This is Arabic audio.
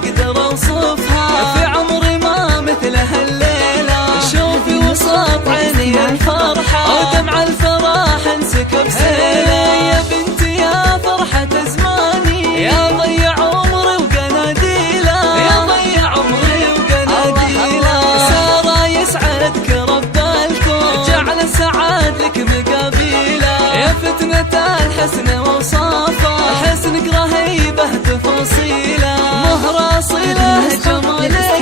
أقدر أوصفها، في عمري ما مثلها الليلة. شوفي وسط عيني الفرحة ودمع الفرح انسكب سيلة. يا بنتي يا فرحة زماني، يا ضيع عمري وقناديله، يا ضيع عمري وقناديله. سارة يسعدك رب الكون، جعل السعاد لك مقابيله. يا فتنة الحسن وصافه، حسنك رهيبه تفاصيله. مهر اصيله جمالك